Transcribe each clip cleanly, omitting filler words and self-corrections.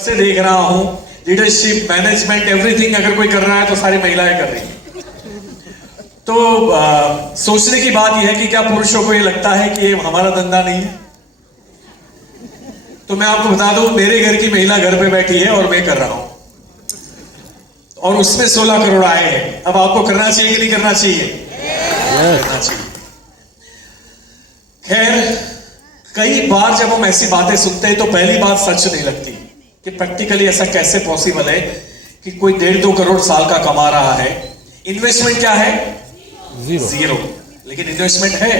से देख रहा हूं लीडरशिप, मैनेजमेंट, एवरीथिंग अगर कोई कर रहा है तो सारी महिलाएं कर रही हैं। तो सोचने की बात यह है कि क्या पुरुषों को ये लगता है कि ये हमारा धंधा नहीं है? तो मैं आपको बता दूं, मेरे घर की महिला घर पे बैठी है और मैं कर रहा हूं, और उसमें 16 करोड़ आए हैं। अब आपको करना चाहिए कि नहीं करना चाहिए? करना चाहिए। खैर, कई बार जब हम ऐसी बातें सुनते हैं तो पहली बात सच नहीं लगती कि प्रैक्टिकली ऐसा कैसे पॉसिबल है कि कोई 1.5-2 करोड़ साल का कमा रहा है। इन्वेस्टमेंट क्या है? जीरो। लेकिन इन्वेस्टमेंट है,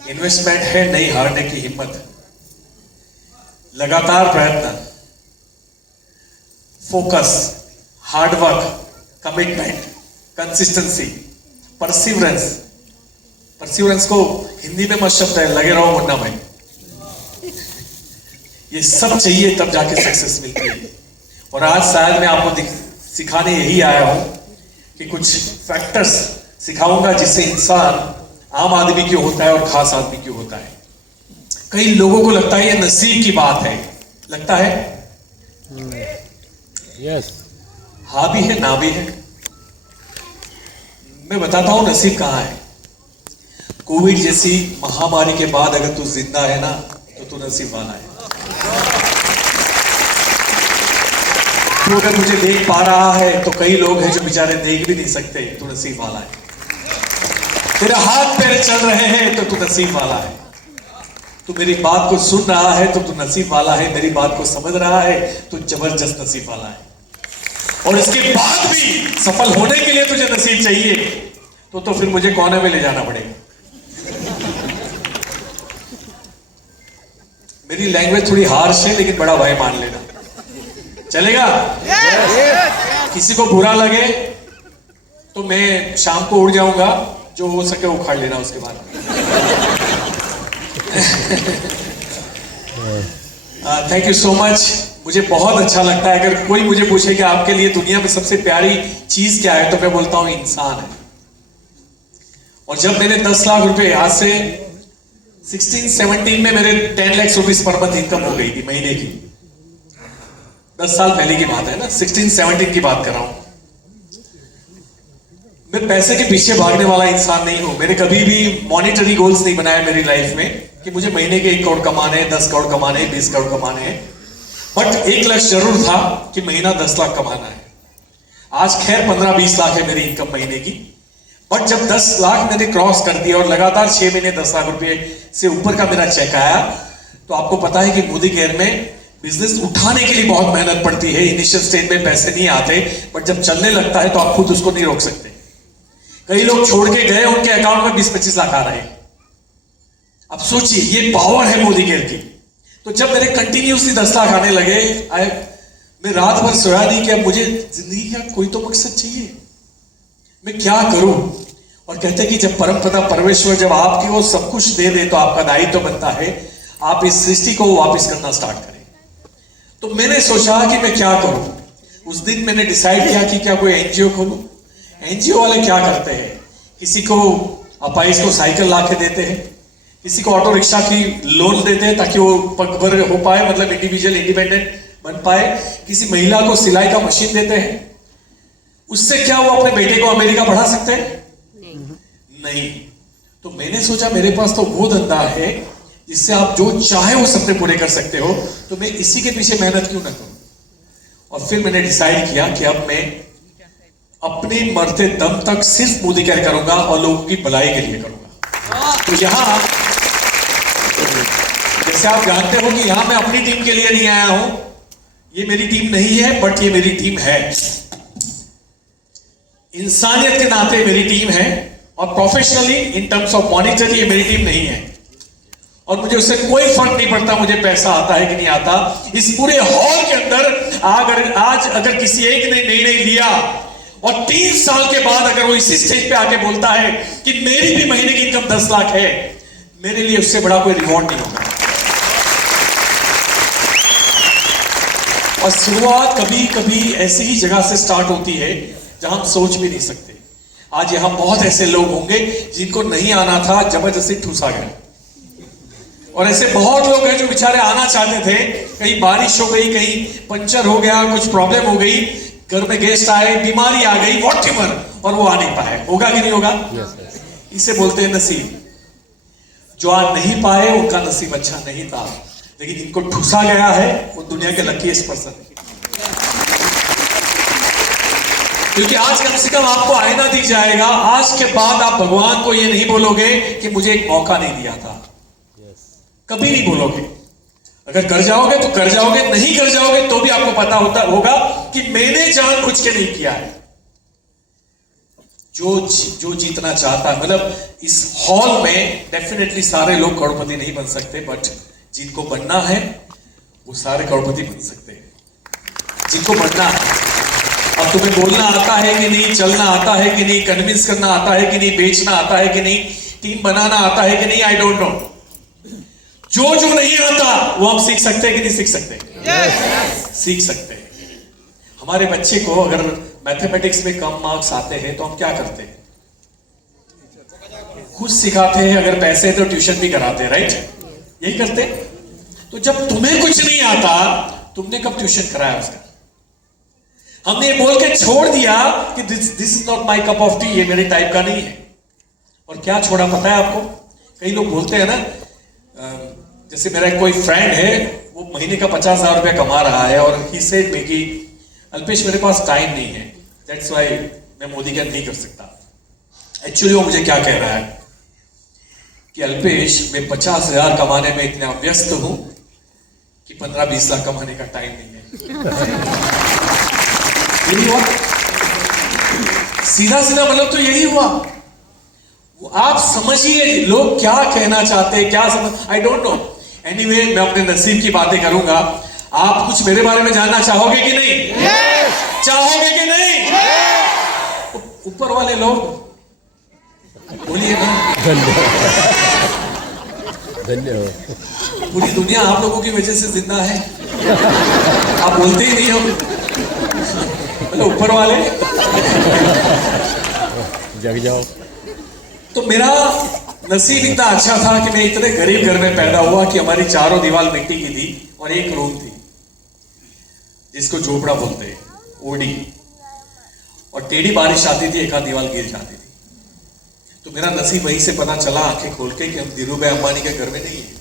इन्वेस्टमेंट है नहीं हारने की हिम्मत, लगातार प्रयत्न, focus, hard work, commitment, consistency, perseverance. Perseverance को हिंदी में मत शब्द है, लगे रहो वरना भाई। ये सब चाहिए तब जाके सक्सेस मिलती है। और आज शायद मैं आपको सिखाने यही आया हूं कि कुछ फैक्टर्स सिखाऊंगा जिससे इंसान आम आदमी क्यों होता है और खास आदमी क्यों होता है। कई लोगों को लगता है ये नसीब की बात है, लगता है यस, हाँ भी है ना भी है। मैं बताता हूं नसीब कहां है। कोविड जैसी महामारी के बाद अगर तू जिंदा है ना तो तू नसीब वाला है। तू अगर मुझे देख पा रहा है तो कई लोग हैं जो बेचारे देख भी नहीं सकते, तू नसीब वाला है। तेरा हाथ पैर चल रहे हैं तो तू नसीब वाला है। तू मेरी बात को सुन रहा है तो तू नसीब वाला है। मेरी बात को समझ रहा है तो जबरदस्त नसीब वाला है। और इसके बाद भी सफल होने के लिए तुझे नसीब चाहिए तो फिर मुझे कोने में ले जाना पड़ेगा। मेरी लैंग्वेज थोड़ी हार्श है लेकिन बड़ा भाई मान लेना, चलेगा? किसी को बुरा लगे तो मैं शाम को उड़ जाऊंगा, जो हो सके उखाड़ लेना उसके बाद। Thank you so much. मुझे बहुत अच्छा लगता है अगर कोई मुझे पूछे कि आपके लिए दुनिया में सबसे प्यारी चीज क्या है तो मैं बोलता हूं इंसान है। और जब मैंने 10 लाख रुपए आज से 16-17 में मेरे 10 lakh rupees per month income हो गई थी महीने की। 10 साल पहले की बात है ना, 16-17 की बात कर रहा हूं। मैं पैसे के पीछे भागने वाला इंसान नहीं हूं। मैंने कभी भी मॉनिटरी गोल्स नहीं बनाए मेरी लाइफ में कि मुझे महीने के 1 करोड़ कमाने, 10 करोड़ कमाने, 20 करोड़ कमाने हैं। बट एक लक्ष्य जरूर था कि महीना 10 लाख कमाना है। आज खैर 15-20 लाख है मेरी इनकम महीने की। बट जब 10 लाख मैंने क्रॉस कर दिया और लगातार 6 महीने 10 लाख रुपए से ऊपर का मेरा चेक आया, तो आपको पता है कि मोदी केयर में बिजनेस उठाने के लिए बहुत मेहनत पड़ती है। इनिशियल स्टेज में पैसे नहीं आते, बट जब चलने लगता है तो आप खुद उसको नहीं रोक सकते। कई लोग छोड़ के गए, उनके अकाउंट में 20-25 लाख आ रहे हैं। अब सोचिए, ये पावर है मोदी केयर की। तो जब मेरे कंटिन्यूसली 10 लाख आने लगे, मैं रात भर सोया नहीं कि अब मुझे जिंदगी का कोई तो मकसद चाहिए, मैं क्या करूं। और कहते हैं कि जब परमपिता परमेश्वर जब आपके वो सब कुछ दे दे तो आपका दायित्व बनता है आप इस सृष्टि को वापस करना स्टार्ट करें। तो मैंने सोचा कि मैं क्या करूं। उस दिन मैंने डिसाइड किया कि क्या कोई एनजीओ खोलूं। एनजीओ वाले क्या करते हैं, किसी को अपाइज को साइकिल ला के देते हैं, किसी को ऑटो रिक्शा की लोन देते हैं ताकि वो पगभर हो पाए, मतलब इंडिविजुअल इंडिपेंडेंट बन पाए। किसी महिला को सिलाई का मशीन देते हैं। उससे क्या वो अपने बेटे को अमेरिका बढ़ा सकते हैं? नहीं। तो मैंने सोचा मेरे पास तो वो धंधा है जिससे आप जो चाहे वो सपने पूरे कर सकते हो, तो मैं इसी के पीछे मेहनत क्यों ना करूं। और फिर मैंने डिसाइड किया कि अब मैं अपने मरते दम तक सिर्फ मोदी केयर करूंगा और लोगों की भलाई के लिए करूंगा। तो यहां जैसे आप जानते हो कि यहां मैं अपनी टीम के लिए नहीं आया हूं, ये मेरी टीम नहीं है, बट ये मेरी टीम है। इंसानियत के नाते मेरी टीम है, और professionally in terms of monetary ये मेरी टीम नहीं है। और मुझे उससे कोई फर्क नहीं पड़ता मुझे पैसा आता है कि नहीं आता। इस पूरे हॉल के अंदर आज अगर किसी एक ने निर्णय लिया और 3 साल के बाद अगर वो इसी स्टेज पे आके बोलता है कि मेरी भी महीने की इनकम 10 लाख है, मेरे लिए उससे बड़ा कोई रिवॉर्ड नहीं होगा। और शुरुआत कभी कभी ऐसी ही जगह से स्टार्ट होती है जहां हम सोच भी नहीं सकते। आज यहां बहुत ऐसे लोग होंगे जिनको नहीं आना था, जबरदस्ती ठूसा गया। और ऐसे बहुत लोग हैं जो बेचारे आना चाहते थे, कहीं बारिश हो गई, कहीं पंचर हो गया, कुछ प्रॉब्लम हो गई, घर में गेस्ट आए, बीमारी आ गई, व्हाटएवर, और वो आ नहीं पाए। होगा कि नहीं होगा? इसे बोलते हैं नसीब। जो आ नहीं पाए उनका नसीब अच्छा नहीं था, लेकिन इनको ठूसा गया है, वो दुनिया के लकीएस्ट पर्सन है। क्योंकि आज कम से कम आपको आईना दी जाएगा, आज के बाद आप भगवान को ये नहीं बोलोगे कि मुझे एक मौका नहीं दिया था। कभी नहीं बोलोगे। अगर कर जाओगे तो कर जाओगे, नहीं कर जाओगे तो भी आपको पता होगा कि मैंने जानबूझ के नहीं किया है। जो जीतना चाहता है, मतलब इस हॉल में डेफिनेटली सारे लोग करोड़पति नहीं बन सकते, बट जिनको बनना है वो सारे करोड़पति बन सकते हैं। जिनको बनना है। अब तुम्हें बोलना आता है कि नहीं, चलना आता है कि नहीं, कन्विंस करना आता है कि नहीं, बेचना आता है कि नहीं, टीम बनाना आता है कि नहीं, आई डोंट नो। जो नहीं आता वो हम सीख सकते हैं कि नहीं सीख सकते? सीख सकते हैं। हमारे बच्चे को अगर मैथमेटिक्स में कम मार्क्स आते हैं तो हम क्या करते हैं? खुद सिखाते हैं, अगर पैसे है तो ट्यूशन भी कराते हैं, राइट? यही करते हैं। तो जब तुम्हें कुछ नहीं आता, तुमने कब ट्यूशन कराया उसका? हमने ये बोल के छोड़ दिया कि this is not my cup of T, ये मेरे टाइप का नहीं है। और क्या छोड़ा पता है आपको? कई लोग बोलते हैं ना, जैसे मेरा कोई फ्रेंड है, वो महीने का 50,000 रुपया कमा रहा है, और ही सेड मी कि अल्पेश मेरे पास टाइम नहीं है, दैट्स व्हाई मैं मोदी का नहीं कर सकता। एक्चुअली वो मुझे क्या कह रहा है कि अल्पेश, मैं 50,000 कमाने में इतना व्यस्त हूं कि 15-20 लाख कमाने का टाइम नहीं है। यही हुआ, सीधा सीधा मतलब तो यही हुआ। आप समझिए लोग क्या कहना चाहते हैं, क्या समझ, आई डोंट नो। एनीवे, मैं अपने नसीब की बातें करूंगा। आप कुछ मेरे बारे में जानना चाहोगे कि नहीं? चाहोगे कि नहीं? ऊपर वाले लोग बोलिए ना। धन्यवाद। पूरी दुनिया आप लोगों की वजह से जिंदा है, आप बोलते ही नहीं हो। मतलब ऊपर वाले जग जाओ। तो मेरा नसीब इतना अच्छा था कि मैं इतने गरीब घर में पैदा हुआ कि हमारी चारों दीवार मिट्टी की थी और एक रूम थी जिसको झोपड़ा बोलते हैं, ओडी। और टेढ़ी बारिश आती थी, एक आध दीवार गिर जाती थी। तो मेरा नसीब वहीं से पता चला आंखें खोल के कि हम धीरूभाई अंबानी के घर में नहीं है,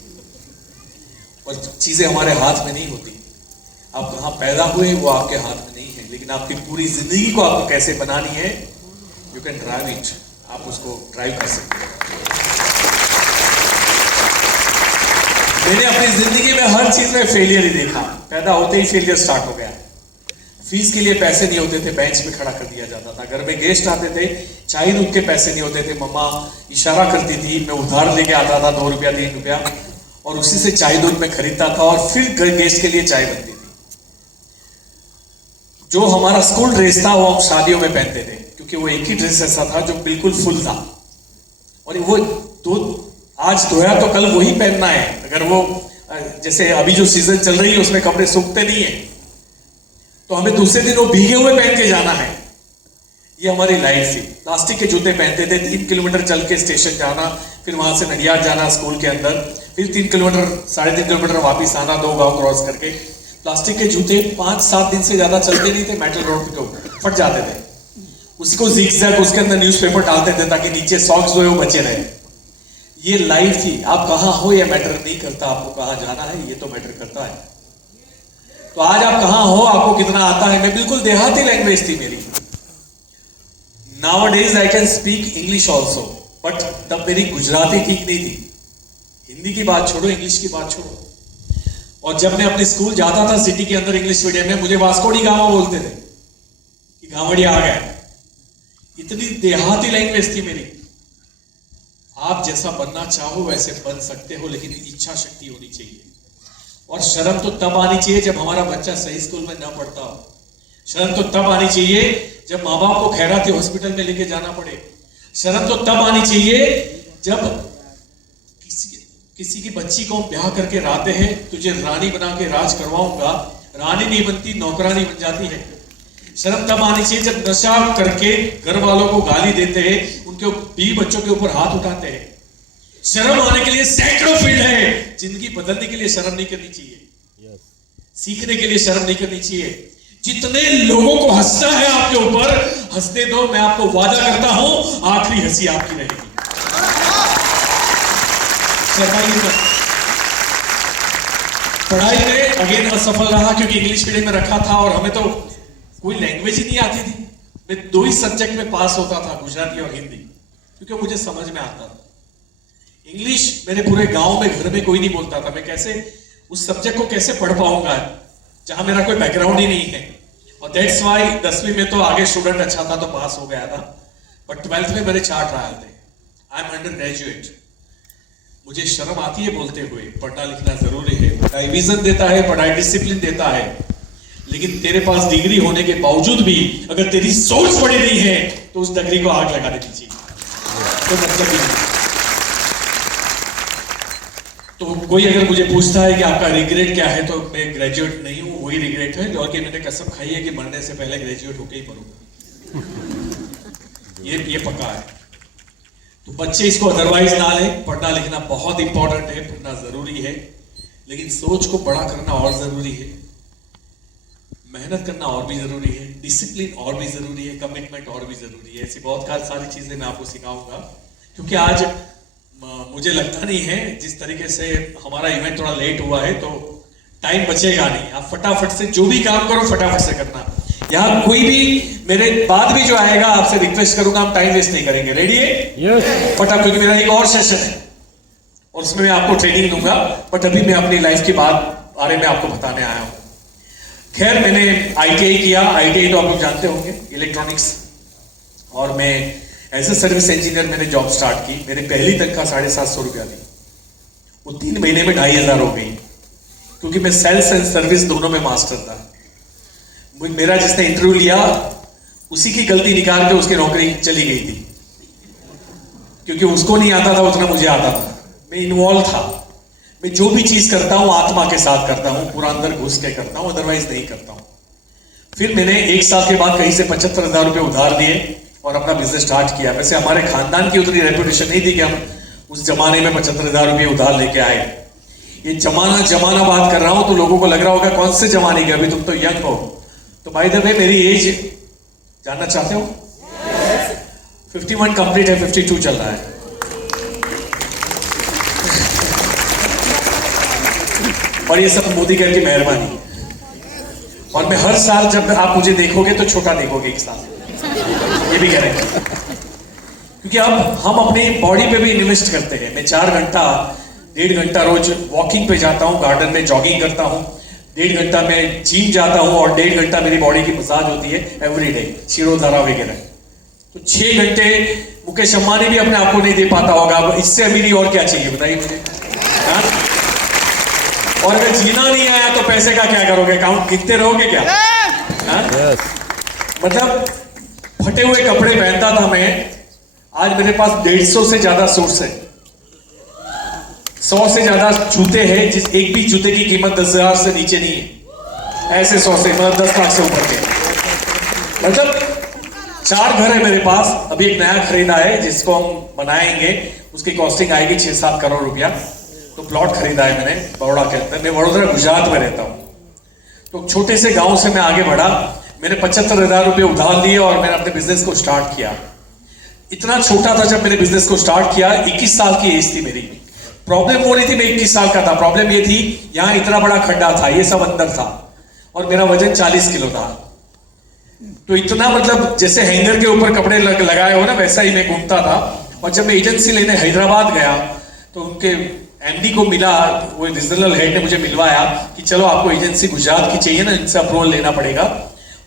और चीजें हमारे हाथ में नहीं होती। आप कहाँ पैदा हुए वो आपके हाथ में नहीं है, लेकिन आपकी पूरी जिंदगी को आपको कैसे बनानी है, यू कैन ड्राइव इट, आप उसको ड्राइव कर सकते हैं। मैंने अपनी जिंदगी में हर चीज में फेलियर ही देखा। पैदा होते ही फेलियर स्टार्ट हो गया। फीस के लिए पैसे नहीं होते थे, बेंच पे खड़ा कर दिया जाता था। घर में गेस्ट आते थे, चाय दूध के पैसे नहीं होते थे, मम्मा इशारा करती थी, मैं उधार लेके आता था 2 रुपया 3 रुपया, और उसी से चाय दूध में खरीदता था, और फिर गेस्ट के लिए चाय बनती थी। जो हमारा स्कूल ड्रेस था वो हम शादियों में पहनते थे, क्योंकि वो एक ही ड्रेस ऐसा था जो बिल्कुल फुल था, और वो आज धोया तो कल वही पहनना है। अगर वो जैसे अभी जो सीजन चल रही है उसमें कपड़े सूखते नहीं है, तो हमें दूसरे दिन वो भीगे हुए पहन के जाना है। ये हमारी लाइफ थी। प्लास्टिक के जूते पहनते थे, 3 किलोमीटर चल के स्टेशन जाना, फिर वहां से नडियाद जाना स्कूल के अंदर, फिर 3 किलोमीटर 3.5 किलोमीटर वापिस आना, 2 गांव क्रॉस करके। प्लास्टिक के जूते 5-7 दिन से ज्यादा चलते नहीं थे, मेटल रोड पे तो फट जाते थे। उसको जिगजैग उसके अंदर न्यूज़पेपर डालते थे ताकि नीचे सॉक्स जो है वो बचे रहे। ये लाइफ थी। आप कहां हो ये मैटर नहीं करता, आपको कहां जाना है ये तो मैटर करता है। तो आज आप कहां हो, आपको कितना आता है। मैं बिल्कुल देहाती लैंग्वेज थी मेरी। Nowadays I can speak English also, but तब मेरी गुजराती ठीक नहीं थी। हिंदी की बात छोड़ो, इंग्लिश की बात छोड़ो। और जब मैं अपने स्कूल जाता था सिटी के अंदर इंग्लिश मीडियम में, मुझे वास्को डी गामा बोलते थे कि गावड़िया आ गया। इतनी देहाती लैंग्वेज थी मेरी। आप जैसा बनना चाहो वैसे बन सकते हो, लेकिन इच्छा शक्ति होनी चाहिए। और शर्म तो तब आनी चाहिए जब हमारा बच्चा सही स्कूल में ना पढ़ता हो। शर्म तो तब आनी चाहिए जब माँ बाप को खैराती हॉस्पिटल में लेके जाना पड़े। शर्म तो तब आनी चाहिए जब किसी की बच्ची को हम ब्याह करके लाते हैं, तुझे रानी बना के राज करवाऊंगा, रानी नहीं बनती नौकरानी बन जाती है। शर्म तब आनी चाहिए जब नशा करके घर वालों को गाली देते हैं, उनके बीवी बच्चों के ऊपर हाथ उठाते हैं। शर्म आने के लिए सैकड़ों फील्ड है। जिंदगी बदलने के लिए शर्म नहीं करनी चाहिए, सीखने के लिए शर्म नहीं करनी चाहिए। जितने लोगों को हंसना है आपके ऊपर, हंसने दो। मैं आपको वादा करता हूं आखिरी हंसी आपकी रहेगी। शर्माइए मत। पढ़ाई में अगेन असफल रहा क्योंकि इंग्लिश मीडियम में रखा था और हमें तो कोई लैंग्वेज ही नहीं आती थी। मैं 2 ही सब्जेक्ट में पास होता था, गुजराती और हिंदी, क्योंकि मुझे समझ में आता था। इंग्लिश मेरे पूरे गांव में, घर में कोई नहीं बोलता था। मैं कैसे उस सब्जेक्ट को कैसे पढ़ पाऊंगा जहां मेरा कोई बैकग्राउंड ही नहीं है। और दैट्स वाई 10वीं में तो आगे स्टूडेंट अच्छा था तो पास हो गया था, बट 12th में मेरे 4 ट्रायल थे। I am under graduate. मुझे शर्म आती है बोलते हुए। पढ़ना लिखना जरूरी है, पढ़ाई विजन देता है, पढ़ाई डिसिप्लिन देता है, लेकिन तेरे पास डिग्री होने के बावजूद भी अगर तेरी सोच बड़ी नहीं है तो उस डिग्री को आग लगा देनी चाहिए। तो मतलब ही नहीं। तो कोई अगर मुझे पूछता है कि आपका रिग्रेट क्या है, तो मैं ग्रेजुएट नहीं हूं, वही रिग्रेट है, और कि मैंने कसम खाई है कि मरने से पहले ग्रेजुएट होके ही मरूंगा। ये पक्का है। तो बच्चे इसको अदरवाइज ना लें। पढ़ना लिखना बहुत इंपॉर्टेंट है, पढ़ना जरूरी है, लेकिन सोच को बड़ा करना और जरूरी है, मेहनत करना और भी जरूरी है, डिसिप्लिन और भी जरूरी है, कमिटमेंट और भी जरूरी है। ऐसी बहुत सारी चीजें मैं आपको सिखाऊंगा, क्योंकि आज मुझे लगता नहीं है, जिस तरीके से हमारा इवेंट थोड़ा लेट हुआ है तो टाइम बचेगा नहीं। आप फटाफट से जो भी काम करो फटाफट से करना। यहाँ कोई भी मेरे बाद भी जो आएगा आपसे रिक्वेस्ट करूंगा, हम टाइम वेस्ट नहीं करेंगे। रेडी है? यस। फटाफट, क्योंकि मेरा एक और सेशन है और उसमें मैं आपको ट्रेनिंग दूंगा, बट अभी मैं अपनी लाइफ की बारे में आपको बताने आया हूं। खैर, मैंने ITI किया। ITI तो आप लोग जानते होंगे, इलेक्ट्रॉनिक्स। और मैं एज ए सर्विस इंजीनियर मैंने जॉब स्टार्ट की। मेरी पहली तनख्वाह 750 रुपया थी, वो 3 महीने में 2500 हो गई, क्योंकि मैं सेल्स एंड सर्विस दोनों में मास्टर था। मेरा जिसने इंटरव्यू लिया उसी की गलती निकाल के उसकी नौकरी चली गई थी, क्योंकि उसको नहीं आता था उतना मुझे आता था। मैं इन्वॉल्व था। मैं जो भी चीज करता हूं आत्मा के साथ करता हूं, पूरा अंदर घुस के करता हूं, अदरवाइज नहीं करता हूं। फिर मैंने 1 साल के बाद कहीं से 75,000 रुपये उधार लिए और अपना बिजनेस स्टार्ट किया। वैसे हमारे खानदान की उतनी रेपुटेशन नहीं थी कि हम उस जमाने में 75,000 रुपये उधार लेके आए। ये जमाना बात कर रहा हूं तो लोगों को लग रहा होगा कौन से जमाने के, अभी तुम तो यंग हो। तो बाय द वे मेरी एज जानना चाहते हो? 51 कंप्लीट है, 52 चल रहा है। और ये सब मोदी की मेहरबानी। और मैं हर साल जब आप मुझे देखोगे तो छोटा देखोगे 1 साल, ये भी गारंटी, क्योंकि अब हम अपनी बॉडी पे भी इन्वेस्ट करते हैं। मैं 4 घंटा 1.5 घंटा रोज वॉकिंग पे जाता हूँ, गार्डन में जॉगिंग करता हूँ, 1.5 घंटा मैं जिम जाता हूँ और 1.5 घंटा मेरी बॉडी की मसाज होती है एवरी डे, शिरोधारा वगैरह। तो 6 घंटे मुकेश अंबानी भी अपने आप को नहीं दे पाता होगा। अब इससे अमीरी और क्या चाहिए बताइए मुझे? हाँ? और अगर जीना नहीं आया तो पैसे का क्या करोगे? अकाउंट गिनते रहोगे क्या? हाँ? मतलब फटे हुए कपड़े पहनता था मैं, आज मेरे पास 150 से ज्यादा सूट्स है, 100 से ज्यादा जूते हैं, जिस एक भी जूते की कीमत 10,000 से नीचे नहीं है। ऐसे 100 से, मतलब 10 लाख से ऊपर के। मतलब 4 घर है मेरे पास। अभी एक नया खरीदा है जिसको हम बनाएंगे, उसकी कॉस्टिंग आएगी 6-7 करोड़ रुपया। तो प्लॉट खरीदा है मैंने बड़ौदा के अंदर। मैं वडोदरा गुजरात में रहता हूँ। तो छोटे से गांव से मैं आगे बढ़ा। मैंने 75,000 रुपये उधार लिए और मैंने अपने बिजनेस को स्टार्ट किया। इतना छोटा था जब मैंने बिजनेस को स्टार्ट किया, 21 साल की एज थी मेरी। प्रॉब्लम वो नहीं थी मैं 21 साल का था, प्रॉब्लम ये थी यहाँ इतना बड़ा खड्डा था, ये सब अंदर था, और मेरा वजन 40 किलो था। तो इतना, मतलब जैसे हैंगर के ऊपर कपड़े लगाए हो ना, वैसा ही मैं घूमता था। और जब मैं एजेंसी लेने हैदराबाद गया तो उनके MD को मिला, वो रीजनल हेड ने मुझे मिलवाया कि चलो आपको एजेंसी गुजरात की चाहिए ना, इनसे अप्रूवल लेना पड़ेगा,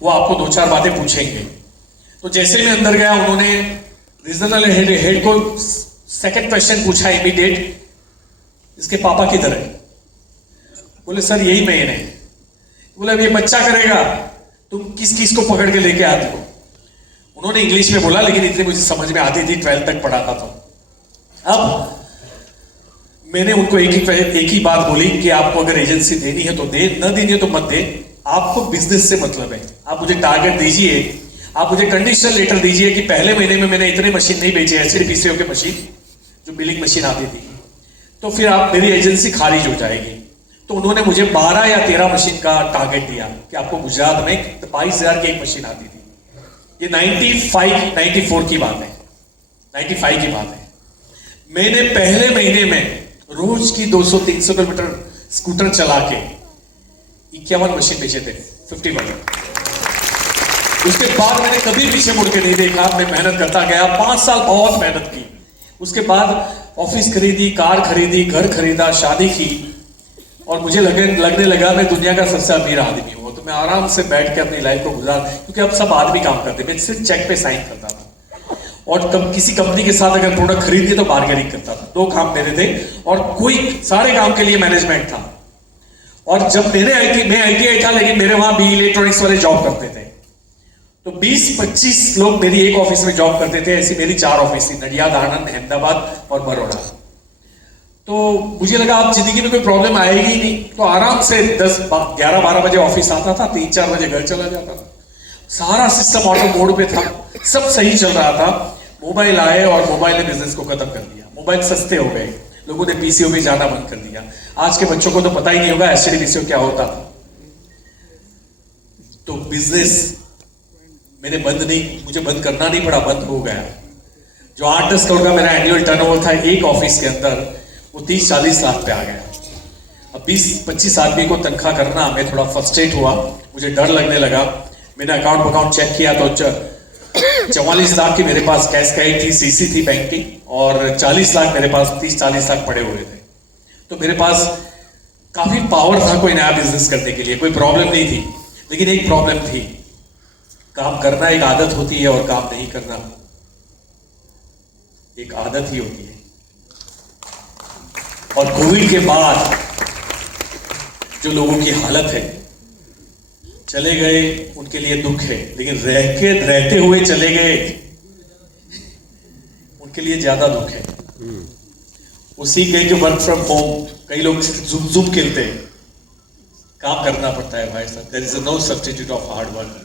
वो आपको 2-4 बातें पूछेंगे। तो जैसे मैं अंदर गया, उन्होंने रीजनल हेड को सेकंड क्वेश्चन पूछा इमीडिएट, इसके पापा किधर है? बोले सर यही मैं है। बोले अब ये बच्चा करेगा, तुम किस किस को पकड़ के लेके आते हो? उन्होंने इंग्लिश में बोला, लेकिन इतनी मुझे समझ में आती थी, 12th तक पढ़ाता था। अब मैंने उनको एक ही बात बोली कि आपको अगर एजेंसी देनी है तो दे, न देनी है तो मत दे, आपको बिजनेस से मतलब है। आप मुझे टारगेट दीजिए, आप मुझे कंडीशनल लेटर दीजिए कि पहले महीने में मैंने इतने मशीन नहीं बेचे, HDPCO के मशीन, जो बिलिंग मशीन आती थी, तो फिर आप मेरी एजेंसी खारिज हो जाएगी। तो उन्होंने मुझे 12 या 13 मशीन का टारगेट दिया कि आपको गुजरात में 22,000 की एक मशीन आती थी। ये 94 की बात है, 95 की बात है। मैंने पहले महीने में रोज की 200-300 किलोमीटर स्कूटर चला के 51 मशीन बेचे थे, 51। उसके बाद मैंने कभी पीछे मुड़ के नहीं देखा, मैं मेहनत करता गया, 5 साल बहुत मेहनत की। उसके बाद ऑफिस खरीदी, कार खरीदी, घर खरीदा, शादी की, और मुझे लगने लगा मैं दुनिया का सबसे अमीर आदमी हूं। तो मैं आराम से बैठ के अपनी लाइफ को गुजार, क्योंकि अब सब आदमी काम करते, मैं सिर्फ चेक पे साइन करता था, और किसी कंपनी के साथ अगर प्रोडक्ट खरीदनी तो बार्गेनिंग करता था। 2 काम मेरे थे, और कोई सारे काम के लिए मैनेजमेंट था। और जब मैं ITI था, लेकिन मेरे वहां भी इलेक्ट्रॉनिक्स वाले जॉब करते थे, तो 20-25 लोग मेरी एक ऑफिस में जॉब करते थे। ऐसी मेरी 4 ऑफिस थी, नडियाद, आनंद, अहमदाबाद और बड़ौदा। तो मुझे लगा अब जिंदगी में कोई प्रॉब्लम आएगी ही नहीं, तो आराम से 10-11-12 बजे ऑफिस आता था, 3-4 बजे घर चला जाता था। सारा सिस्टम ऑटो मोड पे था, सब सही चल रहा था। मोबाइल आए और मोबाइल ने बिजनेस को खत्म कर दिया। मोबाइल सस्ते हो गए, लोगों ने पीसीओ में जाना बंद कर दिया। आज के बच्चों को तो पता ही नहीं होगा एसटीडी पीसीओ क्या होता था। तो बिजनेस मैंने मुझे बंद करना नहीं पड़ा, बंद हो गया। जो 8-10 करोड़ का मेरा एनुअल टर्नओवर था एक ऑफिस के अंदर, वो 30-40 लाख पे आ गया। अब 20-25 आदमी को तनख्वाह करना, मैं थोड़ा फ्रस्ट्रेट हुआ, मुझे डर लगने लगा। मैंने अकाउंट चेक किया तो 44 लाख की मेरे पास कैश कैश थी, सीसी थी बैंक की, और 40 लाख मेरे पास, 30-40 लाख पड़े हुए थे। तो मेरे पास काफी पावर था कोई नया बिजनेस करने के लिए, कोई प्रॉब्लम नहीं थी। लेकिन एक प्रॉब्लम थी, काम करना एक आदत होती है और काम नहीं करना एक आदत ही होती है। और कोविड के बाद जो लोगों की हालत है, चले गए उनके लिए दुख है, लेकिन रहते हुए चले गए उनके लिए ज्यादा दुख है। वो सीख गए कि वर्क फ्रॉम होम, कई लोग जुम खेलते हैं, काम करना पड़ता है भाई साहब। There is no substitute of hard work.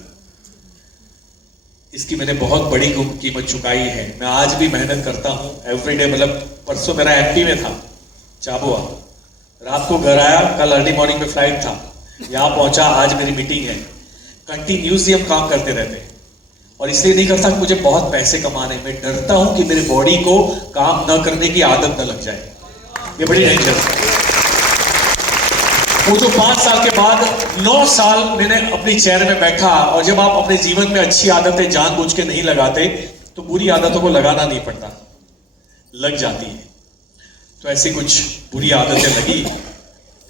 इसकी मैंने बहुत बड़ी कीमत चुकाई है। मैं आज भी मेहनत करता हूं एवरीडे। मतलब परसों मेरा एमपी में था, झाबुआ, रात को घर आया, कल अर्ली मॉर्निंग में फ्लाइट था, यहाँ पहुंचा, आज मेरी मीटिंग है। कंटिन्यूसली हम काम करते रहते हैं, और इसलिए नहीं करता कि मुझे बहुत पैसे कमाने, मैं डरता हूं कि मेरे बॉडी को काम न करने की आदत न लग जाए। ये बड़ी डेंजर है। वो जो 5 साल के बाद 9 साल मैंने अपनी चेयर में बैठा, और जब आप अपने जीवन में अच्छी आदतें जानबूझ के नहीं लगाते तो बुरी आदतों को लगाना नहीं पड़ता, लग जाती है। तो ऐसी कुछ बुरी आदतें लगी,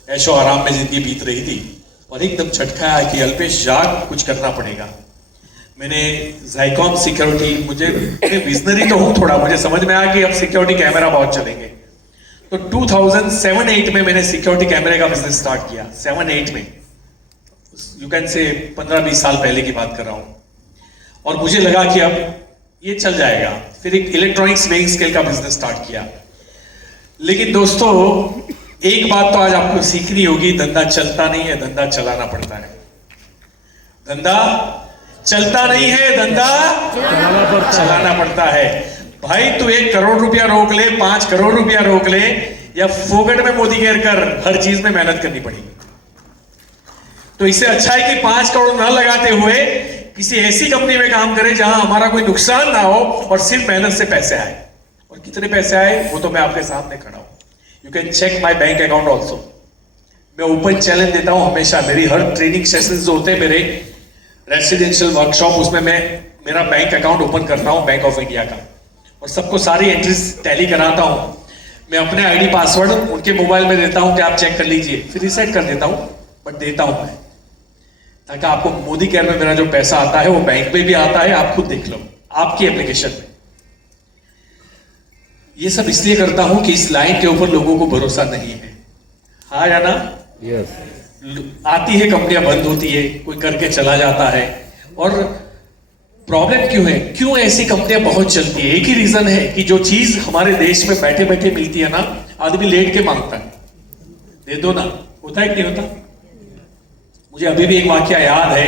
ऐशो आराम में जिंदगी बीत रही थी, और एकदम झटका आया कि अल्पेश जाग, कुछ करना पड़ेगा। मैंने ज़ाइकॉम सिक्योरिटी, मैं विजनरी तो हूं थोड़ा, मुझे समझ में आया कि अब सिक्योरिटी कैमरा बहुत चलेंगे। तो 2007-8 में मैंने सिक्योरिटी कैमरे का बिजनेस स्टार्ट किया। 7-8 में, यू कैन से 15-20 साल पहले की बात कर रहा हूं। और मुझे लगा कि अब ये चल जाएगा। फिर एक इलेक्ट्रॉनिक्स वेइंग स्केल का बिजनेस स्टार्ट किया। लेकिन दोस्तों, एक बात तो आज आपको सीखनी होगी, धंधा चलता नहीं है, धंधा चलाना पड़ता है। धंधा चलता नहीं है, धंधा चलाना पड़ता है। भाई तू 1 करोड़ रुपया रोक ले, 5 करोड़ रुपया रोक ले, या फोकट में मोदी केयर कर, हर चीज में मेहनत करनी पड़ेगी। तो इससे अच्छा है कि 5 करोड़ न लगाते हुए किसी ऐसी कंपनी में काम करें जहां हमारा कोई नुकसान ना हो और सिर्फ मेहनत से पैसे आए। और कितने पैसे आए वो तो मैं आपके सामने खड़ा हूं। You can check my bank account also. मैं ओपन चैलेंज देता हूं हमेशा। मेरी हर ट्रेनिंग सेशंस जो होते हैं, मेरे रेसिडेंशियल वर्कशॉप, उसमें मैं मेरा बैंक अकाउंट ओपन करता हूं बैंक ऑफ इंडिया का, और सबको सारी एंट्रीज टैली कराता हूं। मैं अपने आईडी पासवर्ड उनके मोबाइल में देता हूं कि आप चेक कर लीजिए, फिर रिसेट कर देता हूं, बट देता हूं मैं, ताकि आपको मोदी केयर में मेरा जो पैसा आता है वो बैंक में भी आता है, आप खुद देख लो आपकी एप्लीकेशन में। ये सब इसलिए करता हूं कि इस लाइन के ऊपर लोगों को भरोसा नहीं है। हाँ या ना? यस। आती है कंपनियां, बंद होती है, कोई करके चला जाता है। और प्रॉब्लम क्यों है? क्यों ऐसी कंपनियां बहुत चलती है? एक ही रीजन है कि जो चीज हमारे देश में बैठे बैठे मिलती है ना, आदमी लेट के मांगता है, दे दो ना। होता है कि नहीं होता? मुझे अभी भी एक वाकया याद है।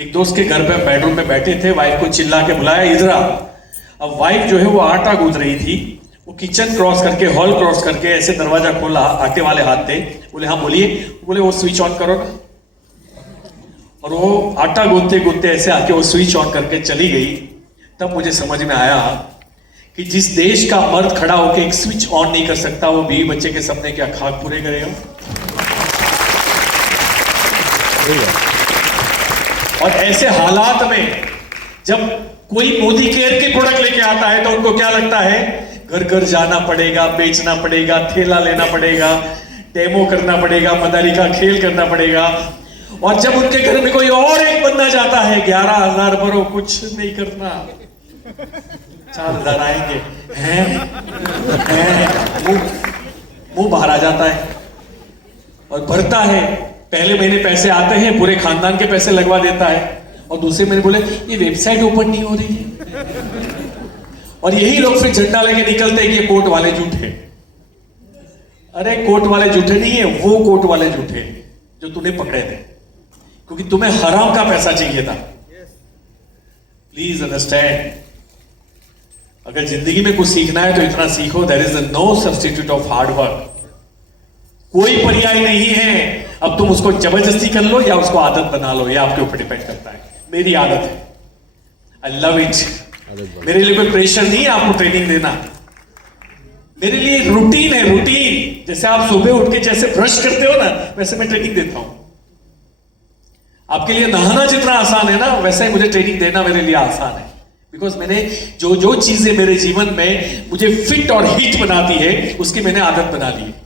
एक दोस्त के घर पे बेडरूम में बैठे थे, वाइफ को चिल्ला के बुलाया, इधर आ। अब वाइफ जो है वो आटा गूंथ रही थी, वो किचन क्रॉस करके, हॉल क्रॉस करके ऐसे दरवाजा खोला, आटे वाले हाथ थे। बोले हाँ बोलिए। बोले वो स्विच ऑन करो ना। और वो आटा गूंथते गूंथते ऐसे आके वो स्विच ऑन करके चली गई। तब मुझे समझ में आया कि जिस देश का मर्द खड़ा होकर एक स्विच ऑन नहीं कर सकता, वो बीवी बच्चे के सपने क्या खाक पूरे करेगा। और ऐसे हालात में जब कोई मोदी केयर के प्रोडक्ट लेके आता है तो उनको क्या लगता है, घर घर जाना पड़ेगा, बेचना पड़ेगा, थैला लेना पड़ेगा, डेमो करना पड़ेगा, मदारी का खेल करना पड़ेगा। और जब उनके घर में कोई और एक बंदा जाता है, 11,000 भरो, कुछ नहीं करना, 4,000 आएंगे, मुंह बाहर आ जाता है और भरता है। पहले महीने पैसे आते हैं, पूरे खानदान के पैसे लगवा देता है। और दूसरे महीने बोले ये वेबसाइट ओपन नहीं हो रही है। और यही लोग फिर झंडा लेके निकलते हैं कि ये कोर्ट वाले झूठे। अरे कोर्ट वाले झूठे नहीं है, वो कोर्ट वाले झूठे जो तूने पकड़े थे, क्योंकि तुम्हें हराम का पैसा चाहिए था। प्लीज अंडरस्टैंड, अगर जिंदगी में कुछ सीखना है तो इतना सीखो, there is no substitute of hard work. कोई पर्याय नहीं है। अब तुम उसको जबरदस्ती कर लो या उसको आदत बना लो, ये आपके ऊपर डिपेंड करता है। मेरी आदत है, आई लव इट। मेरे लिए कोई प्रेशर नहीं है आपको ट्रेनिंग देना। मेरे लिए रूटीन है, रूटीन। जैसे आप सुबह उठ के जैसे ब्रश करते हो ना, वैसे मैं ट्रेनिंग देता हूं। आपके लिए नहाना जितना आसान है ना, वैसे ही मुझे ट्रेनिंग देना मेरे लिए आसान है। बिकॉज मैंने जो जो चीजें मेरे जीवन में मुझे फिट और हिट बनाती है, उसकी मैंने आदत बना ली है।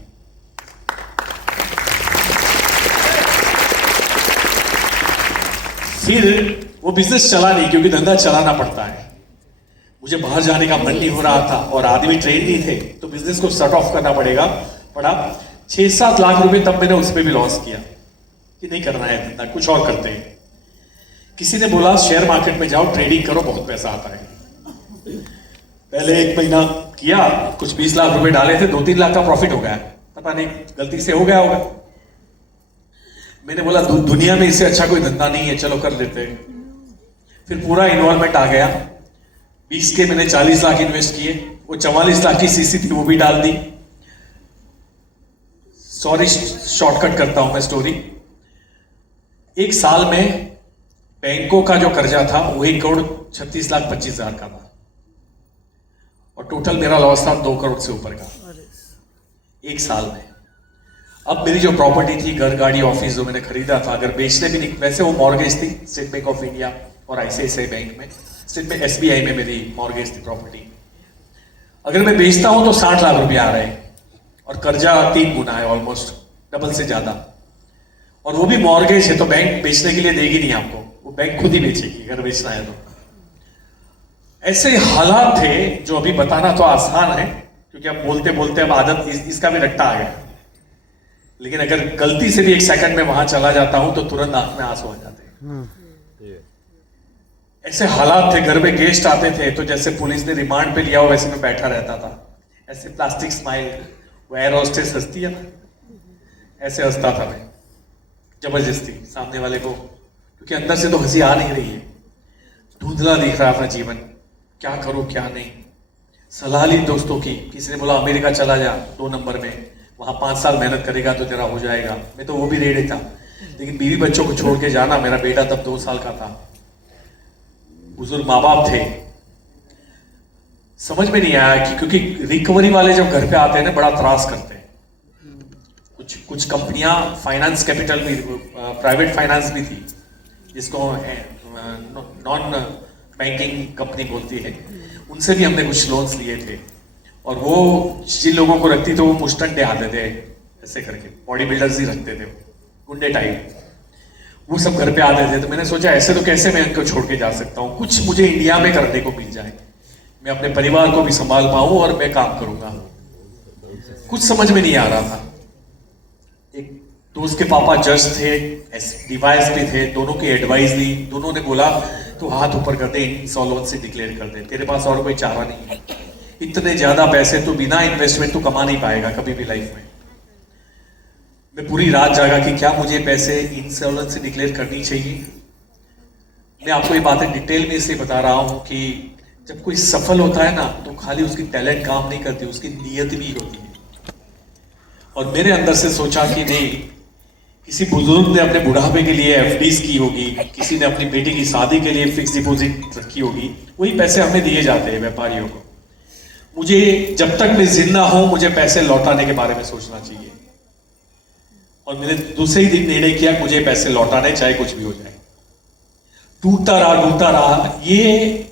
फिर वो बिजनेस चला नहीं, क्योंकि धंधा चलाना पड़ता है। मुझे बाहर जाने का मन नहीं हो रहा था और आदमी ट्रेन नहीं थे, तो बिजनेस को शट ऑफ करना पड़ा। 6-7 लाख रुपए तब मैंने उसमें भी लॉस किया कि नहीं करना है धंधा, कुछ और करते हैं। किसी ने बोला शेयर मार्केट में जाओ, ट्रेडिंग करो, बहुत पैसा आता है। पहले 1 महीना किया, कुछ 20 लाख रुपए डाले थे, 2-3 लाख का प्रॉफिट हो गया। पता नहीं गलती से हो गया होगा। मैंने बोला दुनिया में इससे अच्छा कोई धंधा नहीं है, चलो कर लेते हैं। फिर पूरा इन्वॉल्वमेंट आ गया। 20 के मैंने 40 लाख इन्वेस्ट किए। वो 44 लाख की सीसी थी, वो भी डाल दी। सॉरी, शॉर्टकट करता हूं मैं स्टोरी। 1 साल में बैंकों का जो कर्जा था वो 1,36,25,000 का था और टोटल मेरा लॉस था 2 करोड़ से ऊपर का 1 साल में। अब मेरी जो प्रॉपर्टी थी, घर, गाड़ी, ऑफिस जो मैंने खरीदा था, अगर बेचने भी नहीं, वैसे वो मॉर्गेज थी स्टेट बैंक ऑफ इंडिया और ICICI बैंक में, स्टेट में SBI में मेरी मॉर्गेज थी प्रॉपर्टी। अगर मैं बेचता हूं तो 60 लाख रुपया आ रहे हैं और कर्जा 3 गुना है, ऑलमोस्ट डबल से ज्यादा। और वो भी मॉर्गेज है, तो बैंक बेचने के लिए देगी नहीं आपको, वो बैंक खुद ही बेचेगी अगर बेचना है तो। ऐसे हालात थे जो अभी बताना तो आसान है, क्योंकि अब बोलते बोलते अब आदत इसका भी रट्टा आ गया। लेकिन अगर गलती से भी 1 सेकंड में वहां चला जाता हूं तो तुरंत आंख में आंसू आ जाते हैं। ऐसे हालात थे, घर में गेस्ट आते थे तो जैसे पुलिस ने रिमांड पे लिया हो वैसे मैं बैठा रहता था, ऐसे प्लास्टिक स्माइल। वो एयर होस्टेस हंसती है ना, ऐसे हंसता था मैं जबरदस्ती सामने वाले को, क्योंकि अंदर से तो हंसी आ नहीं रही है। धुंधला दिख रहा था जीवन, क्या करूं क्या नहीं। सलाह ली दोस्तों की, किसी ने बोला अमेरिका चला जा, 2 नंबर में, वहां 5 साल मेहनत करेगा तो तेरा हो जाएगा। मैं तो वो भी रेडी था, लेकिन बीवी बच्चों को छोड़ के जाना, मेरा बेटा तब 2 साल का था, बुजुर्ग माँ बाप थे, समझ में नहीं आया कि, क्योंकि रिकवरी वाले जब घर पे आते हैं ना, बड़ा त्रास करते हैं। कुछ कंपनियां फाइनेंस कैपिटल भी, प्राइवेट फाइनेंस भी थी, जिसको नॉन बैंकिंग कंपनी बोलती है, उनसे भी हमने कुछ लोन्स लिए थे। और वो जिन लोगों को रखती थे वो मुस्टंडे आते थे ऐसे करके, बॉडी बिल्डर्स ही रखते थे, गुंडे टाइप, वो सब घर पे आते थे। तो मैंने सोचा ऐसे तो कैसे मैं उनको छोड़ के जा सकता हूँ, कुछ मुझे इंडिया में करने को मिल जाए, मैं अपने परिवार को भी संभाल पाऊं और मैं काम करूंगा। कुछ समझ में नहीं आ रहा था। एक दोस्त के पापा जज थे, डिवाइस भी थे, दोनों की एडवाइस ली। दोनों ने बोला तो हाथ ऊपर कर दे, इंसॉल्वेंसी डिक्लेयर कर दे, तेरे पास और कोई चारा नहीं है। इतने ज्यादा पैसे तो बिना इन्वेस्टमेंट तो कमा नहीं पाएगा कभी भी लाइफ में। मैं पूरी रात जागा कि क्या मुझे पैसे इंसॉल्वेंसी डिक्लेयर करनी चाहिए। मैं आपको ये बातें डिटेल में इसलिए बता रहा हूं कि जब कोई सफल होता है ना तो खाली उसकी टैलेंट काम नहीं करती, उसकी नीयत भी होती है। और मेरे अंदर से सोचा कि नहीं, किसी बुजुर्ग ने अपने बुढ़ापे के लिए एफडीज की होगी, किसी ने अपनी बेटी की शादी के लिए फिक्स डिपॉजिट रखी होगी, वही पैसे हमें दिए जाते हैं व्यापारियों को। मुझे जब तक मैं जिंदा हूं मुझे पैसे लौटाने के बारे में सोचना चाहिए। और मैंने दूसरे ही दिन निर्णय किया मुझे पैसे लौटाने, चाहे कुछ भी हो जाए। टूटता रहा। ये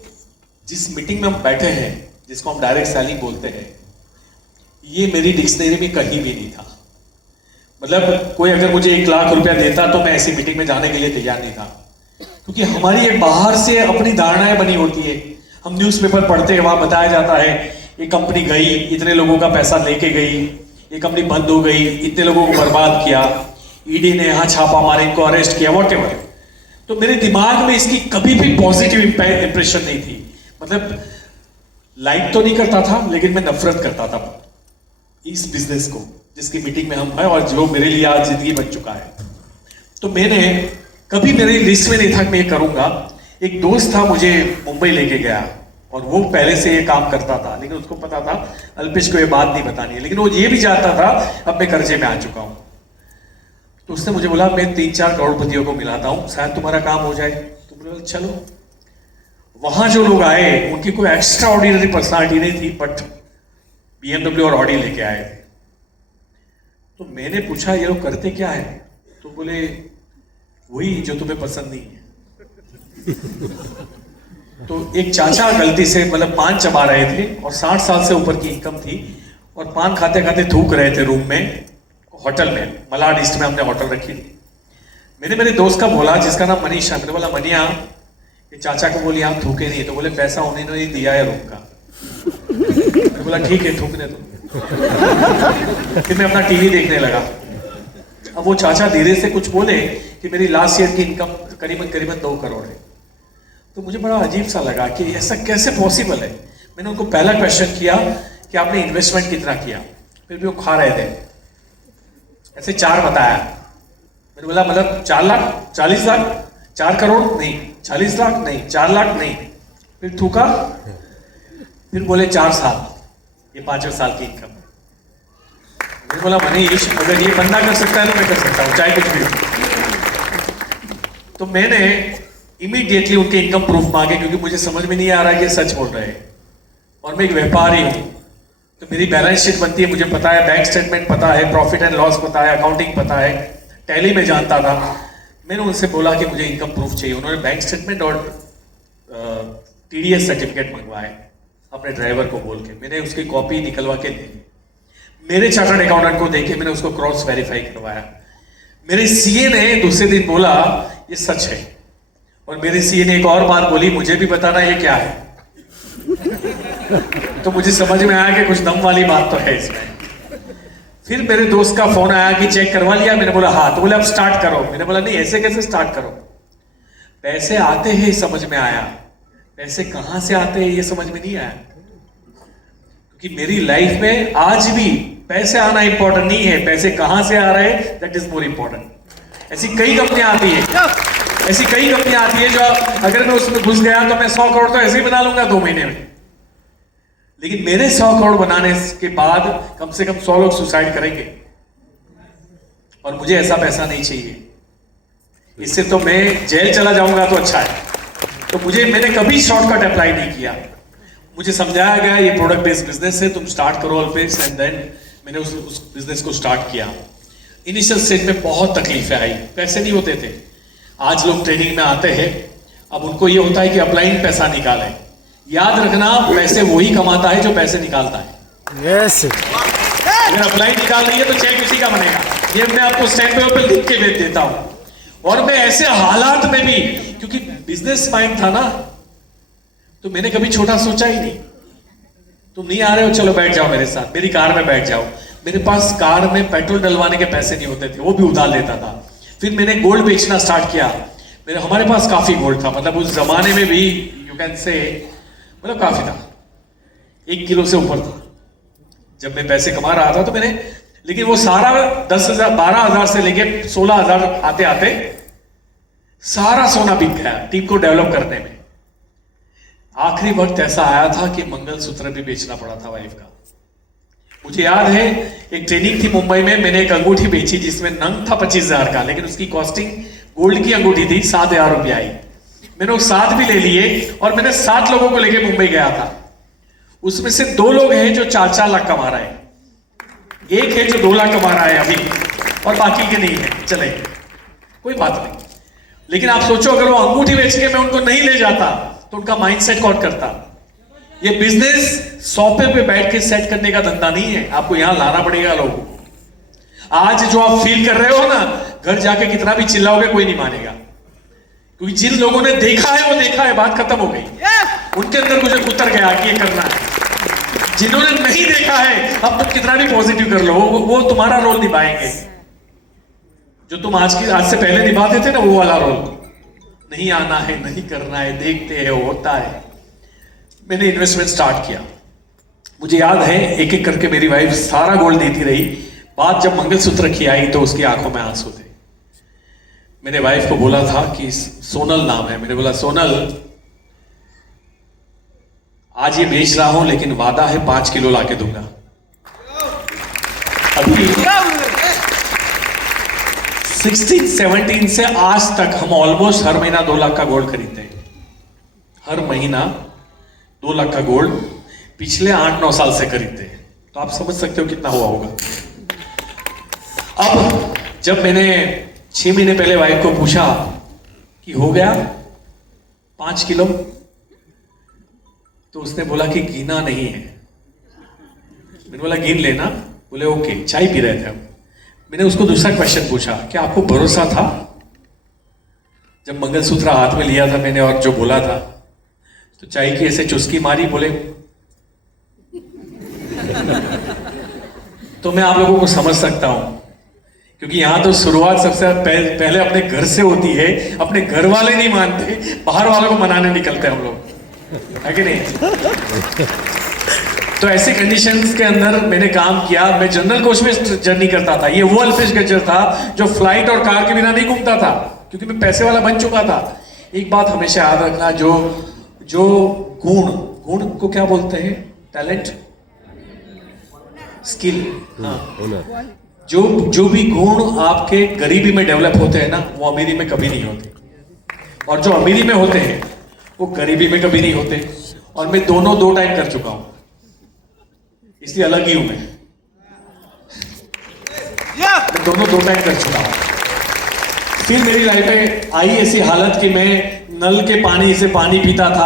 जिस मीटिंग में हम बैठे हैं, जिसको हम डायरेक्ट सेलिंग बोलते हैं, ये मेरी डिक्शनरी में कहीं भी नहीं था। मतलब कोई अगर मुझे 1 लाख रुपया देता तो मैं ऐसी मीटिंग में जाने के लिए तैयार नहीं था, क्योंकि हमारी एक बाहर से अपनी धारणाएं बनी होती है। हम न्यूज़पेपर पढ़ते हैं, वहां बताया जाता है ये कंपनी गई, इतने लोगों का पैसा लेके गई, ये कंपनी बंद हो गई, इतने लोगों को बर्बाद किया, ईडी ने यहाँ छापा मारे, इनको अरेस्ट किया, वॉटेवर। तो मेरे दिमाग में इसकी कभी भी पॉजिटिव इंप्रेशन नहीं थी। मतलब लाइक तो नहीं करता था, लेकिन मैं नफरत करता था इस बिजनेस को, जिसकी मीटिंग में हम हैं और जो मेरे लिए आज जिंदगी बन चुका है। तो मैंने कभी मेरी लिस्ट में नहीं था कि मैं ये करूंगा। एक दोस्त था, मुझे मुंबई लेके गया और वो पहले से ये काम करता था, लेकिन उसको पता था अल्पेश को ये बात नहीं बतानी है, लेकिन वो ये भी जानता था अब मैं कर्जे में आ चुका हूं। तो उसने मुझे बोला मैं 3-4 करोड़पतियों को मिलाता हूं, शायद तुम्हारा काम हो जाए। तो बोला चलो। वहां जो लोग आए उनकी कोई एक्स्ट्रा ऑर्डिनरी पर्सनालिटी नहीं थी, बट BMW और ऑडी लेके आए थे। तो मैंने पूछा ये लोग करते क्या है? तो बोले वही जो तुम्हें पसंद नहीं है। तो एक चाचा गलती से मतलब पान चबा रहे थे और 60 साल से ऊपर की इनकम थी, और पान खाते खाते थूक रहे थे रूम में, होटल में, मलाड ईस्ट में हमने होटल रखी थी। मैंने मेरे दोस्त का बोला जिसका नाम मनीष है, मैंने बोला मनिया ये चाचा को बोली आप थूके नहीं। तो बोले पैसा उन्होंने नहीं दिया है रूम का। मैंने बोला ठीक है थूकने दो। फिर मैं अपना टीवी देखने लगा। अब वो चाचा धीरे से कुछ बोले कि मेरी लास्ट ईयर की इनकम करीबन 2 करोड़ है। तो मुझे बड़ा अजीब सा लगा कि ऐसा कैसे पॉसिबल है। मैंने उनको पहला क्वेश्चन किया कि आपने इन्वेस्टमेंट कितना किया? फिर भी वो खा रहे थे, ऐसे 4 बताया। मैंने बोला मतलब 4 लाख, 40 लाख, 4 करोड़ नहीं, 40 लाख नहीं, 4 लाख नहीं। फिर थूका, फिर बोले 4 साल, ये 5वें साल की इनकम। मैंने बोला मनीष अगर ये बंदा कर सकता है तो मैं कर सकता हूं, चाहे कुछ भी हो। तो मैंने इमीडिएटली उनके इनकम प्रूफ मांगे, क्योंकि मुझे समझ में नहीं आ रहा है कि सच बोल रहे हैं और मैं एक व्यापारी हूं। तो मेरी बैलेंस शीट बनती है, मुझे पता है, बैंक स्टेटमेंट पता है, प्रॉफिट एंड लॉस पता है, अकाउंटिंग पता है, टैली में जानता था। मैंने उनसे बोला कि मुझे इनकम प्रूफ चाहिए। उन्होंने बैंक स्टेटमेंट और TDS सर्टिफिकेट मंगवाए अपने ड्राइवर को बोल के। मैंने उसकी कॉपी निकलवा के ली, मेरे चार्टर्ड अकाउंटेंट को देके मैंने उसको क्रॉस वेरीफाई करवाया। मेरे सीए ने दूसरे दिन बोला ये सच है, और मेरे सीए ने एक और बात बोली, मुझे भी बताना ये क्या है। तो मुझे समझ में आया कि कुछ दम वाली बात तो है इसमें। फिर मेरे दोस्त का फोन आया कि चेक करवा लिया? मैंने बोला हाँ। तो बोले अब स्टार्ट करो। मैंने बोला नहीं, ऐसे कैसे स्टार्ट करो? पैसे आते हैं समझ में आया, पैसे कहां से आते हैं ये समझ में नहीं आया। क्योंकि मेरी लाइफ में आज भी पैसे आना इंपॉर्टेंट नहीं है, पैसे कहां से आ रहे हैं दैट इज मोर इंपॉर्टेंट। ऐसी कई कंपनियां आती है जो अगर मैं उसमें घुस गया तो मैं 100 करोड़ तो ऐसे ही बना लूंगा 2 महीने में। लेकिन मेरे 100 करोड़ बनाने के बाद कम से कम 100 लोग सुसाइड करेंगे, और मुझे ऐसा पैसा नहीं चाहिए। इससे तो मैं जेल चला जाऊंगा तो अच्छा है। तो मैंने कभी शॉर्टकट अप्लाई नहीं किया। मुझे समझाया गया ये प्रोडक्ट बेस्ड बिजनेस है, तुम स्टार्ट करो अल्पेश, एंड देन मैंने उस बिजनेस को स्टार्ट किया। इनिशियल स्टेज में बहुत तकलीफें आई, पैसे नहीं होते थे। आज लोग ट्रेनिंग में आते हैं, अब उनको ये होता है कि अपलाइन पैसा निकालें। याद रखना, पैसे वही कमाता है जो पैसे निकालता है। यस। अगर अपलाइन निकाल रही है तो चेक किसी का बनेगा। ये मैं आपको स्टैंप पेपर पे लिख के भेज देता हूं। और मैं ऐसे हालात में भी, क्योंकि बिजनेस माइंड था ना, तो मैंने कभी छोटा सोचा ही नहीं। तुम नहीं आ रहे हो, चलो बैठ जाओ मेरे साथ, मेरी कार में बैठ जाओ। मेरे पास कार में पेट्रोल डलवाने के पैसे नहीं होते थे, वो भी उधार लेता था। फिर मैंने गोल्ड बेचना स्टार्ट किया। हमारे पास काफी गोल्ड था, मतलब उस जमाने में भी यू कैन से मतलब काफी था, 1 किलो से ऊपर था जब मैं पैसे कमा रहा था। तो मैंने, लेकिन वो सारा 10,000 12,000 से लेके 16,000 आते आते सारा सोना बिक गया टीम को डेवलप करने में। आखिरी वक्त ऐसा आया था कि मंगलसूत्र भी बेचना पड़ा था वाइफ का। मुझे याद है एक ट्रेनिंग थी मुंबई में, मैंने एक अंगूठी बेची जिसमें नंग था 25,000 का, लेकिन उसकी कॉस्टिंग गोल्ड की अंगूठी थी 7,000 रुपये आई। मैंने वो 7 भी ले लिए और मैंने 7 लोगों को लेके मुंबई गया था। उसमें से 2 लोग हैं जो 4-4 लाख कमा रहे हैं, एक है जो 2 लाख कमा रहा है अभी, और बाकी के नहीं है। चले, कोई बात नहीं। लेकिन आप सोचो अगर वो अंगूठी बेच के मैं उनको नहीं ले जाता तो उनका माइंडसेट कौन करता। ये बिजनेस सोफे पे बैठ के सेट करने का धंधा नहीं है, आपको यहां लाना पड़ेगा लोगों को। आज जो आप फील कर रहे हो ना, घर जाके कितना भी चिल्लाओगे कोई नहीं मानेगा, क्योंकि जिन लोगों ने देखा है वो देखा है, बात खत्म हो गई। उनके अंदर कुछ उतर गया कि ये करना है। जिन्होंने नहीं देखा है, अब तुम कितना भी पॉजिटिव कर लो, वो तुम्हारा रोल निभाएंगे जो तुम आज से पहले निभाते थे ना, वो वाला रोल। नहीं आना है, नहीं करना है, देखते हैं होता है। मैंने इन्वेस्टमेंट स्टार्ट किया। मुझे याद है एक एक करके मेरी वाइफ सारा गोल्ड देती रही। बात जब मंगलसूत्र की आई तो उसकी आंखों में आंसू थे। मैंने वाइफ को बोला था कि सोनल नाम है, मैंने बोला सोनल आज ये बेच रहा हूं लेकिन वादा है 5 किलो लाके दूंगा। अभी 16-17 से आज तक हम ऑलमोस्ट हर महीना 2 लाख का गोल्ड खरीदते हैं। हर महीना 2 लाख का गोल्ड पिछले 8-9 साल से खरीदते हैं। तो आप समझ सकते हो कितना हुआ होगा। अब जब मैंने 6 महीने पहले वाइफ को पूछा कि हो गया 5 किलो, तो उसने बोला कि गिना नहीं है। मैंने बोला गिन लेना। बोले ओके। चाय पी रहे थे हम। मैंने उसको दूसरा क्वेश्चन पूछा, क्या आपको भरोसा था जब मंगलसूत्र हाथ में लिया था मैंने और जो बोला था? तो चाय की ऐसे चुस्की मारी, बोले तो मैं आप लोगों को समझ सकता हूं, क्योंकि यहां तो शुरुआत सबसे पहले अपने घर से होती है। अपने घर वाले नहीं मानते, बाहर वालों को मनाने निकलते हैं हम लोग, है कि नहीं? तो ऐसे कंडीशंस के अंदर मैंने काम किया। मैं जनरल कोच में जर्नी करता था। ये वो अल्पेश गज्जर था जो फ्लाइट और कार के बिना नहीं घूमता था, क्योंकि मैं पैसे वाला बन चुका था। एक बात हमेशा याद रखना, जो गुण को क्या बोलते हैं? टैलेंट, स्किल, हाँ, जो भी गुण आपके गरीबी में डेवलप होते हैं ना, वो अमीरी में कभी नहीं होते। और जो अमीरी में होते हैं वो गरीबी में कभी नहीं होते। और मैं दोनों 2 टाइम कर चुका हूं, इसलिए अलग ही हूं मैं दोनों 2 टाइम कर चुका हूं। फिर मेरी लाइफ में आई ऐसी हालत कि मैं नल के पानी से पानी पीता था।